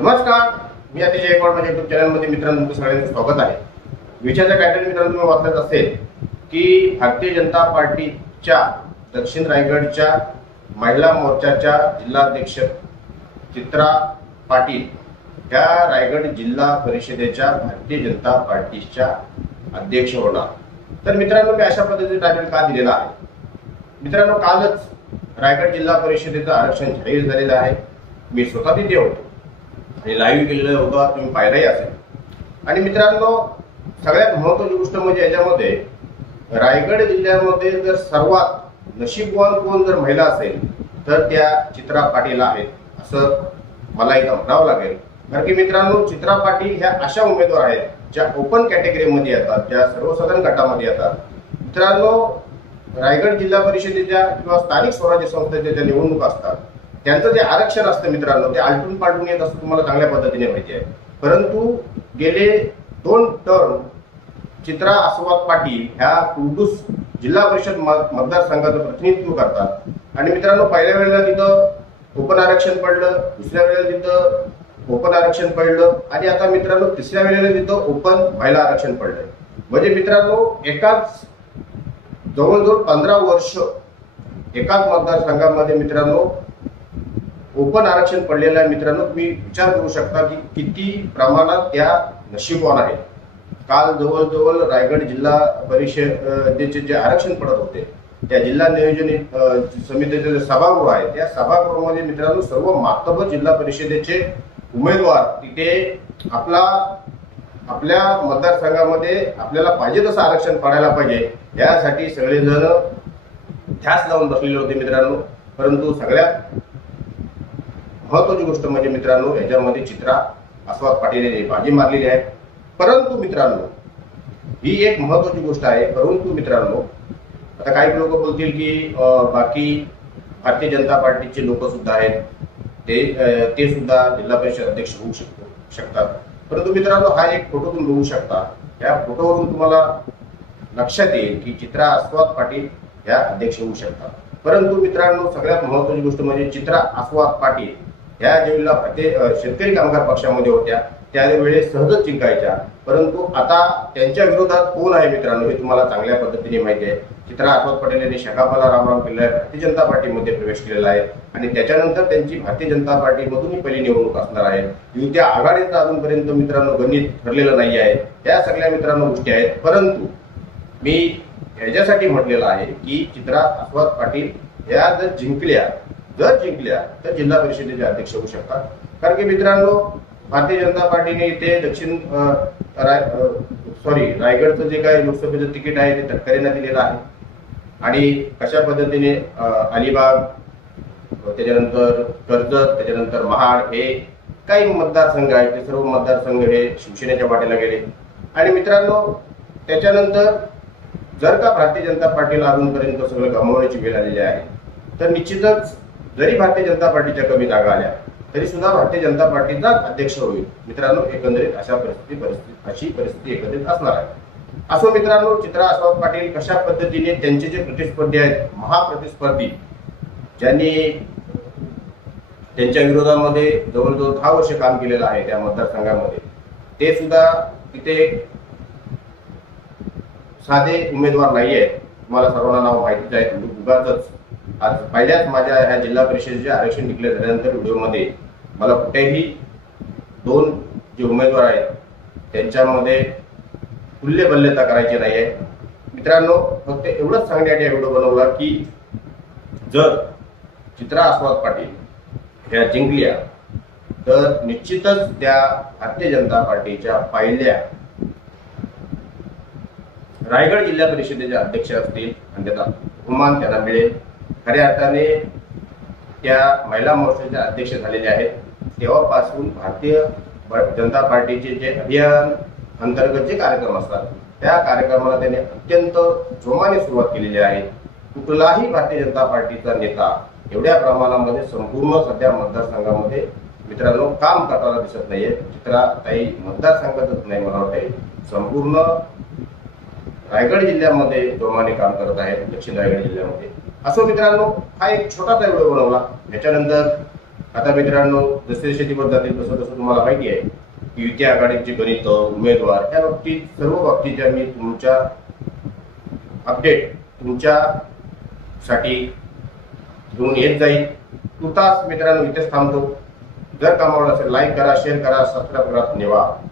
नमस्कार, मी अतिशय गायकवाड माझ्या युट्यूब चॅनलमध्ये मित्रांनो तुमचं सगळ्यांचं स्वागत आहे। विषयाचा टायटल मित्रांनो तुम्ही वाचलाच असेल की भारतीय जनता पार्टीच्या दक्षिण रायगडच्या महिला मोर्चाच्या जिल्हाध्यक्ष चित्रा पाटील ह्या रायगड जिल्हा परिषदेच्या भारतीय जनता पार्टीच्या अध्यक्ष होणार। तर मित्रांनो मी अशा पद्धतीने टायटल का दिलेला आहे? मित्रांनो कालच रायगड जिल्हा परिषदेचं आरक्षण जाहीर झालेलं आहे। मी स्वतः तिथे होतो आणि लाईव्ह केलेलं होतं, तुम्ही पाहिलंही असेल। आणि मित्रांनो सगळ्यात महत्त्वाची गोष्ट म्हणजे याच्यामध्ये रायगड जिल्ह्यामध्ये जर सर्वात नशीबवान कोण जर महिला असेल तर त्या चित्रा पाटील आहेत असं मला इथं म्हणावं लागेल। कारण की मित्रांनो चित्रा पाटील ह्या अशा उमेदवार आहेत ज्या ओपन कॅटेगरीमध्ये येतात, ज्या सर्वसाधारण गटामध्ये येतात। मित्रांनो रायगड जिल्हा परिषदेच्या किंवा स्थानिक स्वराज्य संस्थेच्या ज्या निवडणूक असतात त्यांचं जे आरक्षण असतं मित्रांनो ते आलटून पालटून येत असतं, तुम्हाला चांगल्या पद्धतीने माहिती आहे। परंतु गेले 2 टर्म चित्रा आस्वाद पाटील ह्या कुर्डूस जिल्हा परिषद मतदारसंघाचं प्रतिनिधित्व करतात। आणि मित्रांनो पहिल्या वेळेला तिथं ओपन आरक्षण पडलं, दुसऱ्या वेळेला तिथं ओपन आरक्षण पडलं आणि आता मित्रांनो तिसऱ्या वेळेला तिथं ओपन महिला आरक्षण पडलं। म्हणजे मित्रांनो एकाच जवळजवळ 15 वर्ष एकाच मतदारसंघामध्ये मित्रांनो ओपन आरक्षण पडलेलं आहे। मित्रांनो तुम्ही विचार करू शकता की किती प्रमाणात त्या नशीबवान आहेत। काल जवळजवळ रायगड जिल्हा परिषदेचे जे आरक्षण पडत होते त्या जिल्हा नियोजन समितीचे जे सभागृह आहे त्या सभागृहामध्ये मित्रांनो सर्व मातबर जिल्हा परिषदेचे उमेदवार तिथे आपल्या मतदारसंघामध्ये आपल्याला पाहिजे तसं आरक्षण पडायला पाहिजे यासाठी सगळेजण ध्यास लावून बसलेले होते मित्रांनो। परंतु सगळ्यात महत्वाची गोष्ट म्हणजे मित्रांनो याच्यामध्ये चित्रा आस्वाद पाटील यांनी बाजी मारलेली आहे। परंतु मित्रांनो ही एक महत्वाची गोष्ट आहे। परंतु मित्रांनो आता काही लोक बोलतील की बाकी भारतीय जनता पार्टीचे लोक सुद्धा आहेत ते सुद्धा जिल्हा परिषद अध्यक्ष होऊ शकतात। परंतु मित्रांनो हा एक फोटो तुम्ही बघू शकता, या फोटोवरून तुम्हाला लक्षात येईल की चित्रा आस्वाद पाटील या अध्यक्ष होऊ शकतात। परंतु मित्रांनो सगळ्यात महत्वाची गोष्ट म्हणजे चित्रा आस्वाद पाटील ह्या ज्यावेळेला भारतीय शेतकरी कामगार पक्षामध्ये होत्या त्यावेळेस सहजच जिंकायच्या। परंतु आता त्यांच्या विरोधात कोण आहे मित्रांनो हे तुम्हाला चांगल्या पद्धतीने माहिती आहे। चित्रा आस्वाद पाटील यांनी शकापाला रामराम केलेला आहे, भारतीय जनता पार्टीमध्ये प्रवेश केलेला आहे आणि त्याच्यानंतर त्यांची भारतीय जनता पार्टीमधून ही पहिली निवडणूक असणार आहे। युती आघाडीचं अजूनपर्यंत मित्रांनो गणित ठरलेलं नाही आहे। या सगळ्या मित्रांनो गोष्टी आहेत। परंतु मी ह्याच्यासाठी म्हटलेलं आहे की चित्रा आस्वाद पाटील या जर जिंकल्या तर जिल्हा परिषदेचे अध्यक्ष होऊ शकतात। कारण की मित्रांनो भारतीय जनता पार्टीने इथे रायगडचं जे काही लोकसभेचं तिकीट आहे ते तटकरेंना दिलेलं आहे। आणि कशा पद्धतीने अलिबाग, त्याच्यानंतर कर्जत, त्याच्यानंतर महाड हे काही मतदारसंघ आहेत ते सर्व मतदारसंघ हे शिवसेनेच्या वाटेला गेले। आणि मित्रांनो त्याच्यानंतर जर का भारतीय जनता पार्टीला अजूनपर्यंत सगळं गमावण्याची वेळ आलेली आहे तर निश्चितच जरी भारतीय जनता पार्टीच्या कमी जागा आल्या तरी सुद्धा भारतीय जनता पार्टीचा अध्यक्ष होईल मित्रांनो। एकंदरीत अशी परिस्थिती एकंदरीत असणार आहे। असो मित्रांनो चित्रा आस्वाद पाटील कशा पद्धतीने त्यांचे जे प्रतिस्पर्धी आहेत महाप्रतिस्पर्धी ज्यांनी त्यांच्या विरोधामध्ये जवळजवळ 10 वर्ष काम केलेलं आहे त्या मतदारसंघामध्ये ते सुद्धा तिथे साधे उमेदवार नाही आहेत। तुम्हाला सर्वांना नाव माहितीच आहे। उगाच आज पहिल्याच माझ्या ह्या जिल्हा परिषदेचे आरक्षण डिक्लेअर झाल्यानंतर व्हिडिओमध्ये मला कुठेही 2 जे उमेदवार आहेत त्यांच्यामध्ये तुल्यबल्यता करायची नाही आहे मित्रांनो। फक्त एवढंच सांगण्यासाठी हा व्हिडिओ बनवला की जर चित्रा आस्वाद पाटील ह्या जिंकल्या तर निश्चितच त्या भारतीय जनता पार्टीच्या पहिल्या रायगड जिल्हा परिषदेच्या अध्यक्ष असतील आणि त्याचा बहुमान त्यांना मिळेल। खऱ्या अर्थाने त्या महिला मोर्चाच्या अध्यक्ष झालेले आहेत तेव्हापासून भारतीय जनता पार्टीचे जे अभियान अंतर्गत जे कार्यक्रम असतात त्या कार्यक्रमाला त्यांनी अत्यंत जोमाने सुरुवात केलेली आहे। कुठलाही भारतीय जनता पार्टीचा नेता एवढ्या प्रमाणामध्ये संपूर्ण सध्या मतदारसंघामध्ये मित्रांनो काम करताना दिसत नाहीये। चित्राताई मतदारसंघातच नाही मला वाटते संपूर्ण रायगड जिल्ह्यामध्ये जोमाने काम करत आहेत, दक्षिण रायगड जिल्ह्यामध्ये। असो मित्रांनो हा एक छोटासा व्हिडिओ बनवला। याच्यानंतर आता मित्रांनो, जसे जसे दिवस जातील तसं तसं तुम्हाला माहिती आहे की युती आघाडीचे गणित, उमेदवार या बाबतीत सर्व बाबतीत मी तुमच्या अपडेट तुमच्यासाठी घेऊन येत जाईल. तुर्तास मित्रांनो इथेच थांबतो. जर कामावर असेल लाईक करा, शेअर करा, सबस्क्राईब करा. धन्यवाद.